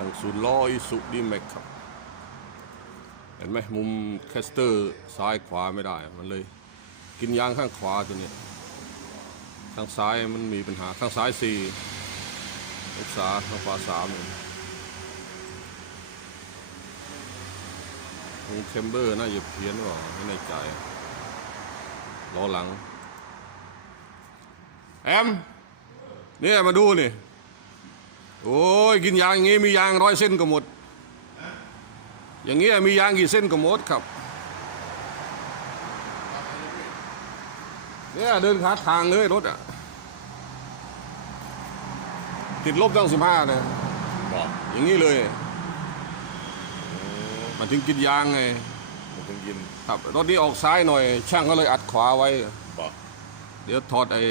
างศูนย์ล้ออิสุดีแม็กครับ เห็นไหมมุมแคสเตอร์ซ้ายขวาไม่ได้ มันเลย กินยางข้างขวาตัวนี้ข้างซ้ายมันมีปัญหาข้างซ้ายสี่องศาข้างขวาสามเลยตรงเทมเบอร์น่าจะเพี้ยนหรือเปล่าไม่แน่ใจล้อหลัง แอม เนี่ยมาดูนี่ โอ้ ยกินยางอย่างงี้มียางร้อยเส้นก็หมด อย่างเงี้ยมียางกี่เส้นก็หมดครับเนี่ยเดินขาทางเลยรถอะติดลบตั้งสิบห้าเนี่ยบอกอย่างนี้เลยมันถึงกินยางไงมันต้องกินครับรถนี้ออกซ้ายหน่อย ช่างก็เลยอัดขวาไว้บอกเดี๋ยวถอดไอ้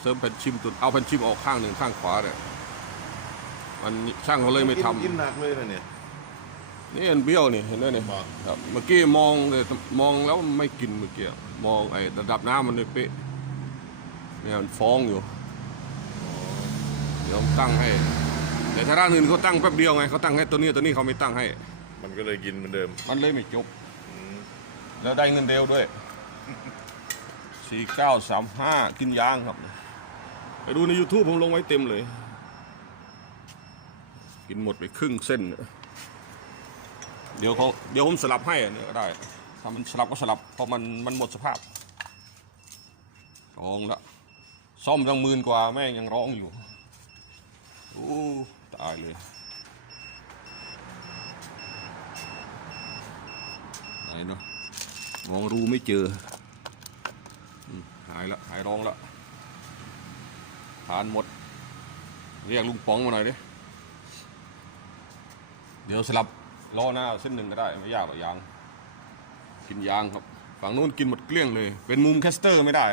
เสริมแผ่นชิมตัวเอาแผ่นชิมออกข้างหนึ่งข้างขวาเนี่ย มันช่างเขาเลยไม่ทำกินหนักเลยนะเนี่ยนี่อันเบี้ยวนี่เห็นไหมเนี่ยบอกครับเมื่อกี้มองเลยมองแล้วไม่กินเมื่อกี้มองไอ้ระดับน้ำมันไม่เป๊ะเนี่ยมันฟ้องอยู่เดี๋ยวผมตั้งให้แต่ถ้าร้านอื่นเขาตั้งแป๊บเดียวไงเขาตั้งให้ตัวนี้ตัวนี้เขาไม่ตั้งให้ มันก็เลยกินเหมือนเดิม มันเลยไม่จบอืมแล้วได้เงินเดียวด้วยสี่เก้าสามห้ากินยางครับ ไปดูใน YouTube ผมลงไว้เต็มเลย กินหมดไปครึ่งเส้น เดี๋ยวเขาเดี๋ยวผมสลับให้อันนี้ก็ได้ ถ้ามันสลับก็สลับ เพราะมันมันหมดสภาพร้องละซ่อมตั้งหมื่นกว่าแม่งยังร้องอยู่โอ้ตายเลยไหนเนาะมองรูไม่เจอหายละหายร้องละผ่านหมด เรียกลุงป๋องมาหน่อยดิ เดี๋ยวสลับล้อหน้าเส้นหนึ่งก็ได้ไม่ยากหรอกยาง กินยางครับ ฝั่งนู้นกินหมดเกลี้ยงเลย เป็นมุมแคสเตอร์ไม่ได้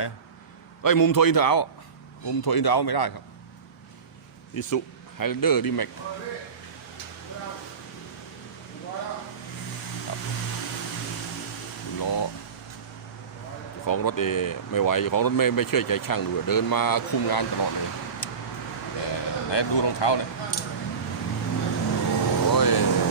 ไอ้มุมโทอินเทอร์เอามุมโทอินเทอร์เอาไม่ได้ครับอิสุไฮเดอร์ดีแม็กล้อเจ้าของรถเอไม่ไหวของรถไม่ไม่เชื่อใจช่างดูเดินมาคุมงานตลอดเลยแต่ไหนดูรองเท้าหน่ย โอ้